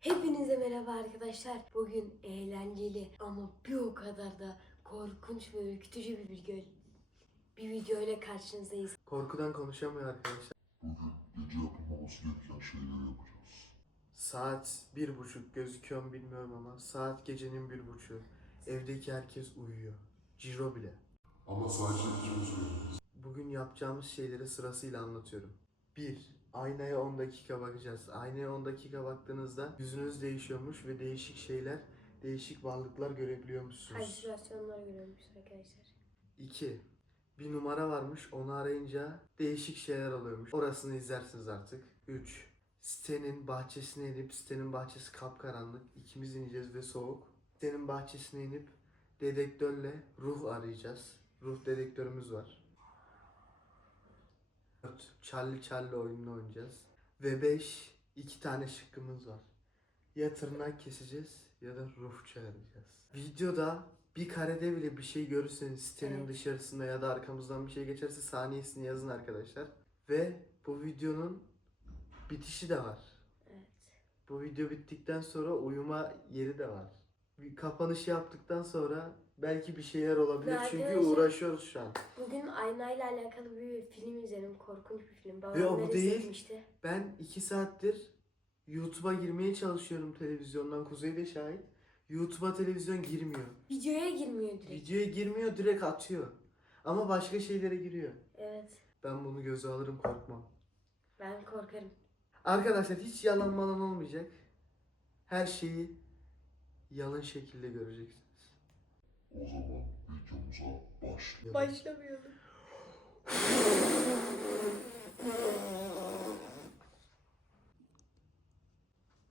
Hepinize merhaba arkadaşlar. Bugün eğlenceli ama bir o kadar da korkunç ve ürkütücü bir video bir video ile karşınızdayız. Korkudan konuşamıyor arkadaşlar. Bugün gece yapılmaması gereken şeyleri yapacağız. Saat bir buçuk gözüküyor mu bilmiyorum ama saat gecenin bir buçuğu. Evdeki herkes uyuyor. Ciro bile. Ama sadece ikimiz uyuyacağız. Bugün yapacağımız şeyleri sırasıyla anlatıyorum. 1. Aynaya 10 dakika bakacağız. Aynaya 10 dakika baktığınızda yüzünüz değişiyormuş ve değişik şeyler, değişik varlıklar görebiliyormuşsunuz. Halüsinasyonlar görüyormuş arkadaşlar. 2. Bir numara varmış onu arayınca değişik şeyler oluyormuş. Orasını izlersiniz artık. 3. Sitenin bahçesine inip sitenin bahçesi kapkaranlık. İkimiz ineceğiz ve soğuk. Sitenin bahçesine inip dedektörle ruh arayacağız. Ruh dedektörümüz var. 4. Charlie Charlie oyununu oynayacağız. Ve 5. iki tane şıkkımız var. Ya tırnak keseceğiz ya da ruh çağıracağız. Videoda bir karede bile bir şey görürseniz sitenin Evet. dışarısında ya da arkamızdan bir şey geçerse saniyesini yazın arkadaşlar. Ve bu videonun bitişi de var. Evet. Bu video bittikten sonra uyuma yeri de var. Bir kapanışı yaptıktan sonra belki bir şeyler olabilir Ve çünkü arkadaşlar- uğraşıyoruz şu an. Bugün aynayla alakalı bir film izledim. Korkunç bir film. Babam bu beni değil. izletmişti. Ben iki saattir YouTube'a girmeye çalışıyorum televizyondan. Kuzey de şahit. YouTube'a televizyon girmiyor. Videoya girmiyor direkt. Videoya girmiyor direkt atıyor. Ama başka şeylere giriyor. Evet. Ben bunu göze alırım korkmam. Ben korkarım. Arkadaşlar hiç yalan malan olmayacak. Her şeyi yalın şekilde göreceksiniz. O zaman videomuza başlayalım. Başlamıyorum.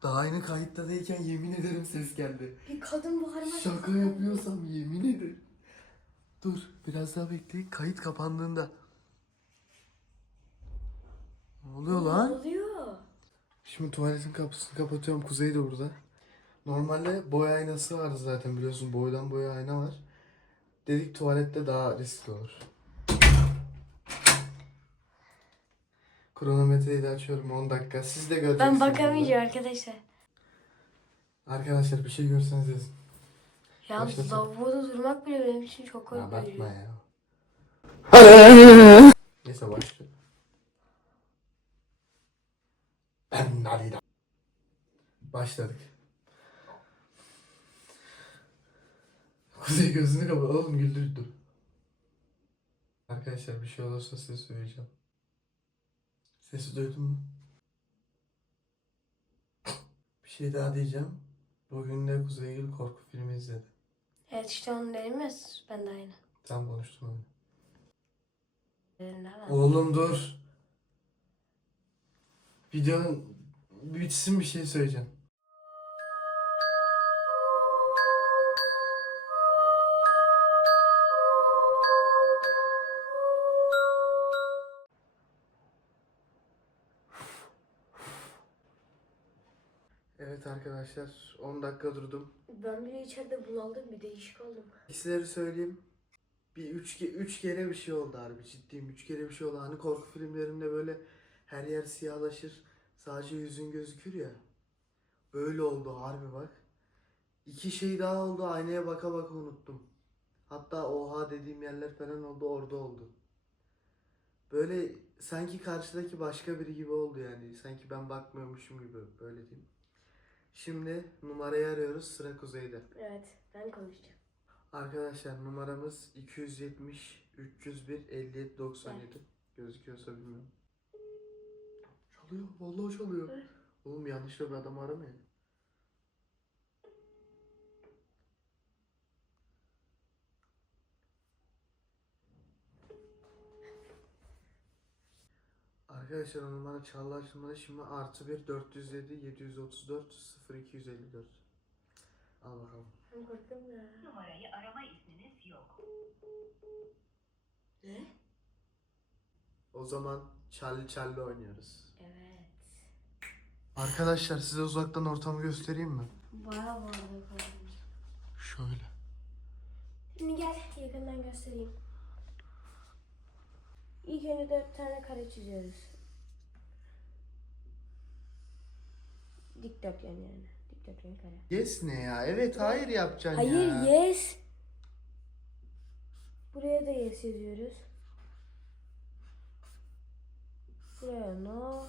Daha aynı kayıttadayken yemin ederim ses geldi. Bir kadın bağırma. Şaka yapıyorsam yemin ederim. Dur biraz daha bekle. Kayıt kapandığında. Ne oluyor Ne lan? oluyor? Şimdi tuvaletin kapısını kapatıyorum. Kuzey de burada. Normalde boy aynası var zaten biliyorsun. Boydan boya ayna var. Dedik tuvalette daha riskli olur. Kronometreyi de açıyorum 10 dakika. Siz de göreceksiniz. Ben bakamayacağım arkadaşlar. Arkadaşlar bir şey görseniz yazın. Ya Başlasın. lavaboda durmak bile benim için çok Ya korkutucu. bakma ya. Neyse başla. Ben Nalida. Başladık. Kuzey gözünü kapat oğlum güldür dur. Arkadaşlar bir şey olursa size söyleyeceğim. Sesi duydun mu? Bir şey daha diyeceğim. Bugün de Kuzeygül korku filmi izledi. Evet işte onu dedim ya ben de aynı. Tam konuştum onu. Oğlum dur. Videonun bitsin bir şey söyleyeceğim. Evet arkadaşlar 10 dakika durdum. Ben bile içeride bunaldım bir değişik oldum. İkisileri söyleyeyim. Bir üç, üç kere bir şey oldu harbi ciddiyim. Üç kere bir şey oldu. Hani korku filmlerinde böyle her yer siyahlaşır. Sadece yüzün gözükür ya. Böyle oldu harbi bak. İki şey daha oldu. Aynaya baka baka unuttum. Hatta oha dediğim yerler falan oldu orada oldu. Böyle sanki karşıdaki başka biri gibi oldu yani. Sanki ben bakmıyormuşum gibi böyle diyeyim. Şimdi numarayı arıyoruz. Sıra kuzeyde. Evet ben konuşacağım. Arkadaşlar numaramız 270 301 57 97 gözüküyorsa bilmiyorum. Çalıyor, vallahi çalıyor. Evet. Oğlum yanlışlıkla bir adam aramayın. Arkadaşlar o numara çaldı açılmadı şimdi artı 1 407 734 0254 Al bakalım. Ben korktum ya. numarayı arama izniniz yok. Ne? O zaman Charlie Charlie oynuyoruz. Evet. Arkadaşlar size uzaktan ortamı göstereyim mi? Baya bu arada korktum. Şöyle. Şimdi gel yakından göstereyim. İlk önce dört tane kare çiziyoruz. Dikdörtgen yani. Dikdörtgen kare. Yes ne ya? Evet hayır yapacaksın Hayır ya. yes. Buraya da yes yazıyoruz. Buraya no.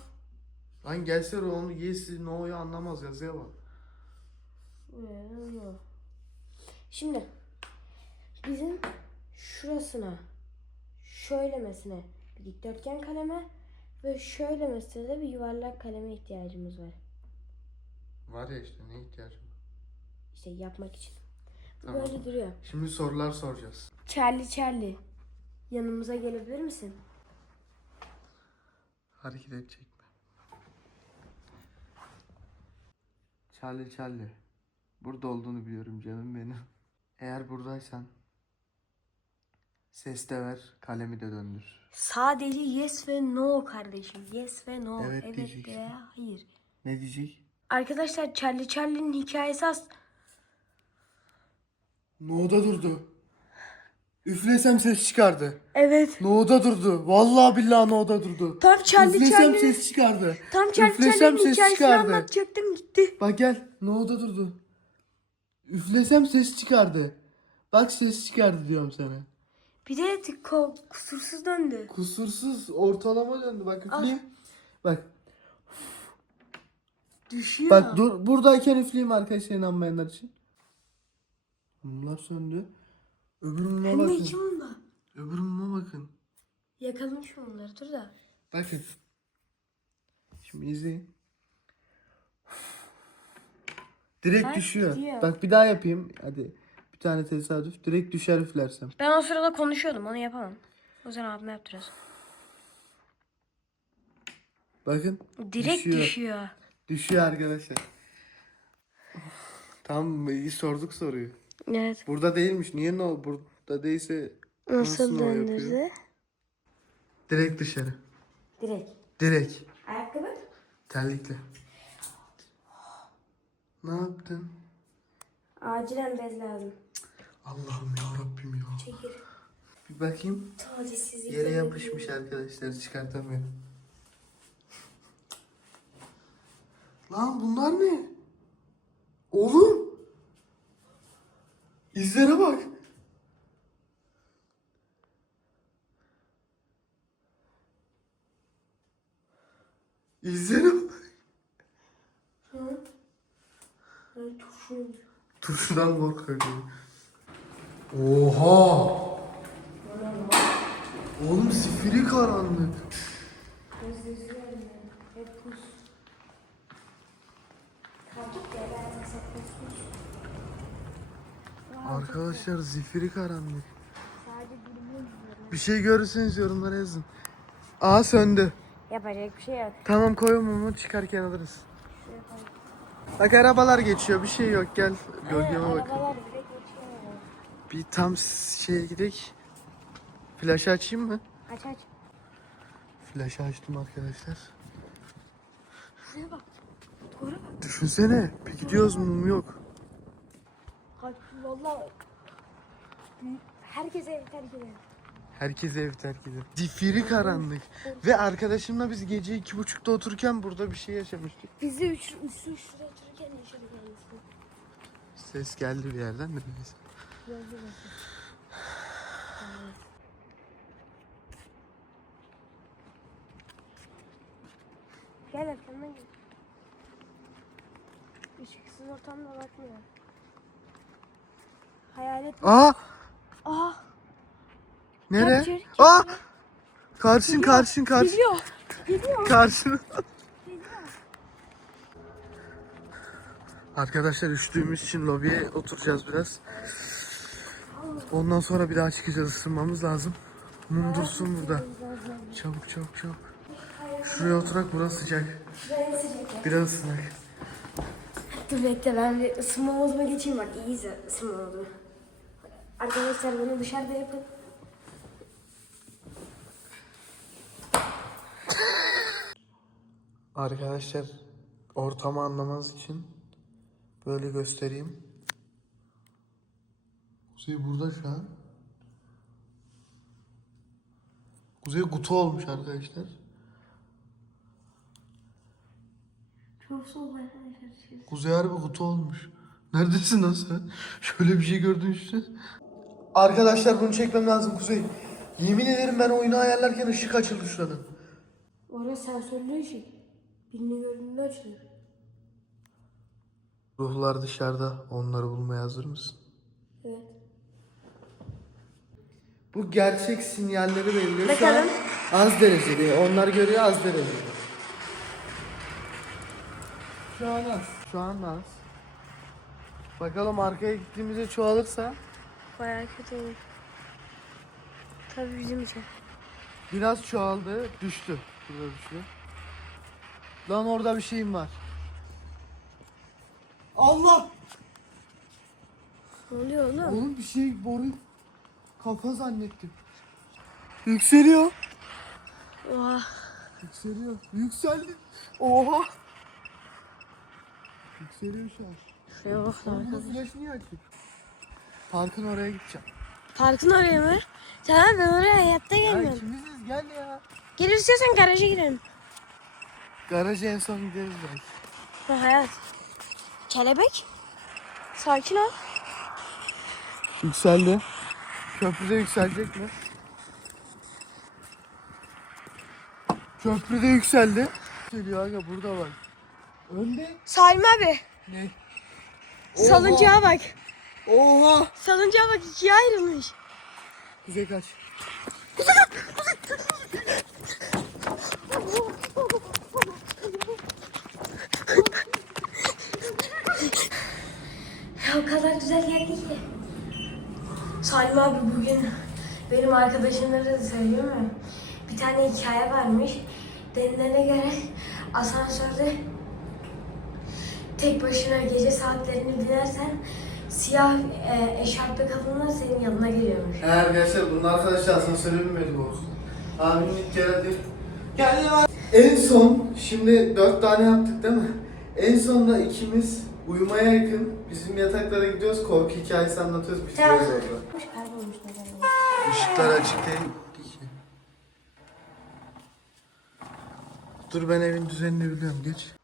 Lan gelse onu yes no'yu anlamaz yazıya bak. Buraya da no. Şimdi bizim şurasına şöylemesine bir dikdörtgen kaleme ve şöylemesine de bir yuvarlak kaleme ihtiyacımız var. Var ya işte ne ihtiyacım var? İşte yapmak için. Bu Tamam. Böyle duruyor. Şimdi sorular soracağız. Charlie Charlie. Yanımıza gelebilir misin? Hareket edecek mi? Charlie Charlie. Burada olduğunu biliyorum canım benim. Eğer buradaysan ses de ver, kalemi de döndür. Sadece yes ve no kardeşim. Yes ve no. Evet Evet, diyeceksin. veya hayır. Ne diyecek? Arkadaşlar Charlie Charlie'nin hikayesi az. No'da durdu. Üflesem ses çıkardı. Evet. No'da durdu. Vallahi billahi No'da durdu. Tam Charlie Üflesem Charlie. ses çıkardı. Tam Charlie Üflesem Charlie'nin ses hikayesini çıkardı. anlatacaktım gitti. Bak gel. No'da durdu. Üflesem ses çıkardı. Bak ses çıkardı diyorum sana. Bir de ko- kusursuz döndü. Kusursuz ortalama döndü. Bak üfleyeyim. Bak. Düşüyor. Bak dur buradayken üfleyeyim arkadaşlar inanmayanlar için. Mumlar söndü. Öbür muma Hem de bakın. iki mumla. Öbür muma bakın. Yakalamış mumları dur da. Bakın. Şimdi izleyin. Direkt Bak, düşüyor. gidiyor. Bak bir daha yapayım. Hadi. Bir tane tesadüf. Direkt düşer üflersem. Ben o sırada konuşuyordum onu yapamam. O yüzden abime yaptıracağız. Bakın. Direkt Düşüyor. Düşüyor. Arkadaşlar. Tamam iyi sorduk soruyu. Evet. Burada değilmiş. Niye no? Burada değilse Nasıl no yapıyor? döndürdü? Direkt dışarı. Direkt. Direkt. Ayakkabı? Terlikle. Ne yaptın? Acilen bez lazım. Allah'ım ya Rabbim ya. Çekil. Bir bakayım. Talihsizlik. Yere yapışmış arkadaşlar çıkartamıyorum. Lan bunlar ne? Oğlum. İzlere bak. İzlere bak. Evet, turşu. Turşudan korkuyor. Oha. Oğlum zifiri karanlık. Hep pus. Kalkıp da ben saklasmış. Arkadaşlar zifiri karanlık. Bir şey görürseniz yorumlara yazın. Aa söndü. Yapacak bir şey yok. Tamam koyalım onu çıkarken alırız. Bak arabalar geçiyor bir şey yok gel gölgeme bak. Bir tam şeye gidelim. Flaşı açayım mı? Aç aç. Flaşı açtım arkadaşlar. Şuraya bak. Doğru bak. Düşünsene bir gidiyoruz mum yok. Valla. Herkese ev terk eder. Herkes ev terk ediyor. Zifiri karanlık. Ve arkadaşımla biz gece iki buçukta otururken burada bir şey yaşamıştık. Biz de üç, üstü üç şuraya otururken yaşadık aynısını. Ses geldi bir yerden de neyse. Basın. Gel arkamdan gel. Işıksız ortamda bakmıyor. Hayalet. Aa! Aa! Nere? Capture, Aa! Karşın karşın karşın. Geliyor. Geliyor. Karşın. Arkadaşlar üşüdüğümüz için lobiye oturacağız biraz. Ondan sonra bir daha çıkacağız ısınmamız lazım. Mum dursun burada. Çabuk çabuk çabuk. Şuraya oturak burası sıcak. Biraz ısınak. Dur bekle ben bir ısınma moduma geçeyim bak iyi ısınma modu. Arkadaşlar bunu dışarıda yapın. Arkadaşlar ortamı anlamanız için böyle göstereyim. Kuzey burada şu an. Kuzey kutu olmuş arkadaşlar. Çok soğuk arkadaşlar. Kuzey harbi kutu olmuş. Neredesin lan sen? Şöyle bir şey gördün işte. Arkadaşlar bunu çekmem lazım Kuzey. Yemin ederim ben oyunu ayarlarken ışık açıldı şuranın. Orası sensörlü ışık. Birini gördüğünde açılır. Ruhlar dışarıda. Onları bulmaya hazır mısın? Evet. Bu gerçek sinyalleri belirliyor. Şu an Bakalım. az derecede. Onlar görüyor az derecede. Şu an az. Şu an az. Bakalım arkaya gittiğimizde çoğalırsa Bayağı kötü olur. Tabii bizim için. biraz çoğaldı. Düştü. Burada düştü. Lan orada bir şeyim var. Allah! Ne oluyor oğlum? Oğlum bir şey boru kafa zannettim. Yükseliyor. Oha. Yükseliyor. Yükseldi. Oha. Yükseliyor şu an. Şuraya bak lan Oğlum bu arkadaş. flash niye açık? Parkın oraya gideceğim. Parkın oraya mı? Tamam ben oraya hayatta Ya gelmiyorum. ikimiziz gel ya. Gelir istiyorsan garaja girelim. Garaja en son gideriz belki. Ha, hayat. Kelebek. Sakin ol. Yükseldi. Köprüde yükselecek mi? Köprüde yükseldi. Geliyor aga burada bak. Önde. Salim abi. Ne? Salıncağa bak. Oha. Salıncağa bak ikiye ayrılmış. Kuzey kaç. Ya o kadar güzel geldi ki. Salim abi bugün benim arkadaşımlara da söylüyor mu? Bir tane hikaye varmış. Denilene göre asansörde tek başına gece saatlerini dinersen siyah e, eşarplı kadınlar senin yanına geliyormuş. He arkadaşlar bunun arkadaşı asansöre binmedi bu olsun. Abinin ilk geldi. Geldi lan. En son şimdi dört tane yaptık değil mi? En sonda ikimiz uyumaya yakın bizim yataklara gidiyoruz korku hikayesi anlatıyoruz bitiriyoruz Tamam. orada. Kaybolmuş neden? Işıklar açık değil. Dur ben evin düzenini biliyorum geç.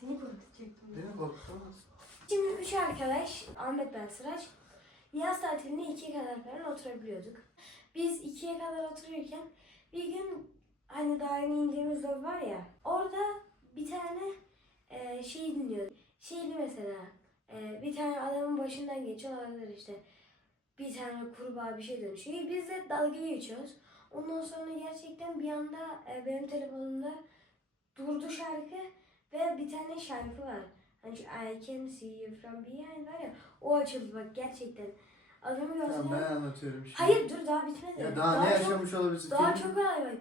Seni korkutacaktım. Beni korkutamaz. Şimdi üç arkadaş, Ahmet ben Sıraç, yaz tatilinde ikiye kadar falan oturabiliyorduk. Biz ikiye kadar otururken bir gün hani daha yeni indiğimiz lobi var ya, orada bir tane e, şey dinliyorduk. Şeydi mesela, e, bir tane adamın başından geçiyor olabilir işte. Bir tane kurbağa bir şey dönüşüyor. Biz de dalga geçiyoruz. Ondan sonra gerçekten bir anda e, benim telefonumda durdu şarkı ve bir tane şarkı var. Hani şu I can see you from behind var ya o açıldı bak gerçekten. Adamı Tamam görsem. ben anlatıyorum şimdi. Hayır dur daha bitmedi. Ya daha, ne çok- yaşamış olabilirsin? Daha çok olay var.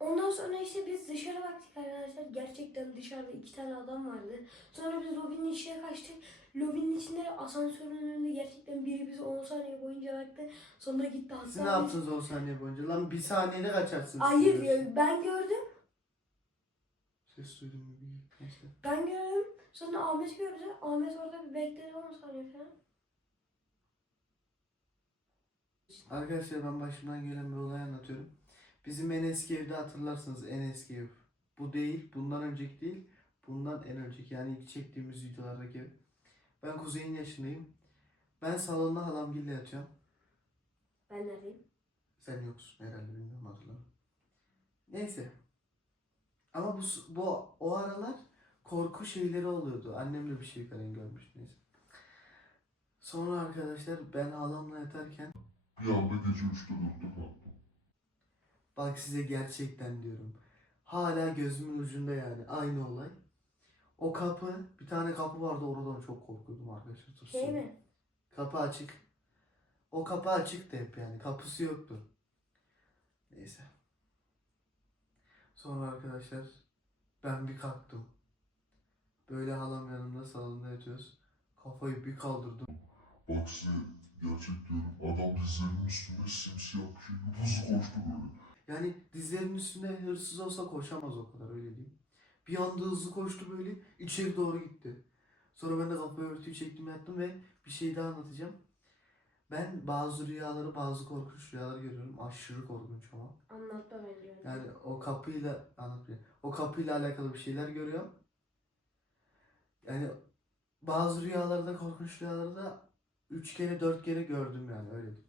Ondan sonra işte biz dışarı baktık arkadaşlar. Gerçekten dışarıda iki tane adam vardı. Sonra biz lobinin içine kaçtık. Lobinin içinde asansörün önünde gerçekten biri bizi 10 saniye boyunca baktı. Sonra gitti Siz ne hastaneye. yaptınız 10 saniye boyunca? Lan bir saniyede kaçarsınız. Hayır ya, ben gördüm. Ses duydum. bir- Neyse. Ben gördüm. Sonra Ahmet gördü. Ahmet orada bir bekledi 10 saniye falan. Arkadaşlar ben başımdan gelen bir olay anlatıyorum. Bizim en eski evde hatırlarsınız en eski ev. Bu değil, bundan önceki değil. Bundan en önceki yani ilk çektiğimiz videolardaki ev. Ben Kuzey'in yaşındayım. Ben salonda halamgille yatıyorum. Ben neredeyim? Sen yoksun herhalde bilmiyorum hatırlamıyorum. Neyse. Ama bu, bu o aralar korku şeyleri oluyordu. Annem de bir şey falan görmüş neyse. Sonra arkadaşlar ben halamla yatarken Bir anda gece 3'te 4'te kalktım. Bak size gerçekten diyorum. Hala gözümün ucunda yani aynı olay. O kapı, bir tane kapı vardı oradan çok korkuyordum arkadaşlar. Dur Şey söyleyeyim. mi? Kapı açık. O kapı açıktı hep yani. Kapısı yoktu. Neyse. Sonra arkadaşlar ben bir kalktım. Böyle halam yanımda salonda yatıyoruz. Kafayı bir kaldırdım. Bak size gerçek diyorum. Adam dizlerinin üstünde simsiyah bir şey gibi hızlı koştu böyle. Yani dizlerinin üstünde hırsız olsa koşamaz o kadar öyle diyeyim. Bir anda hızlı koştu böyle içeri doğru gitti. Sonra ben de kapıyı örtüyü çektim yattım ve bir şey daha anlatacağım. Ben bazı rüyaları, bazı korkunç rüyalar görüyorum. Aşırı korkunç ama. Anlatma bence. Yani o kapıyla anlatayım. O kapıyla alakalı bir şeyler görüyorum. Yani bazı rüyalarda, korkunç rüyalarda üç kere, dört kere gördüm yani öyle. diyeyim.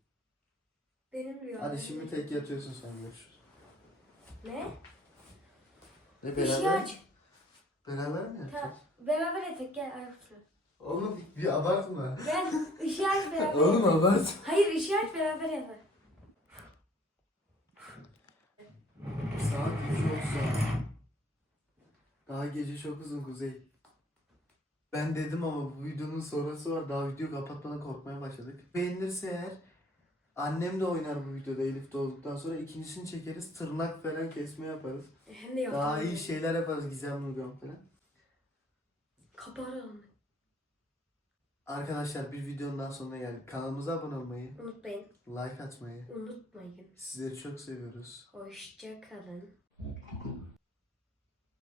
Benim rüyam. Hadi şimdi tek yatıyorsun sonra görüşürüz. Ne? Ne Işığı aç. Beraber mi yapacağız? Ta, beraber yatak gel ayakta. Oğlum bir abartma. Gel ışığı aç beraber Oğlum abart. Hayır ışığı aç beraber yatak. Saat 2 olsa. Daha gece çok uzun Kuzey. Ben dedim ama bu videonun sonrası var. Daha video kapatmadan korkmaya başladık. Beğenirse eğer annem de oynar bu videoda Elif doğduktan sonra ikincisini çekeriz. Tırnak falan kesme yaparız. Hem de. Daha iyi şeyler yaparız Gizem Nurgan falan. Kaparım. Arkadaşlar bir videonun daha sonuna geldik. Kanalımıza abone olmayı, Unutmayın. like atmayı. Unutmayın. Sizleri çok seviyoruz. Hoşça kalın.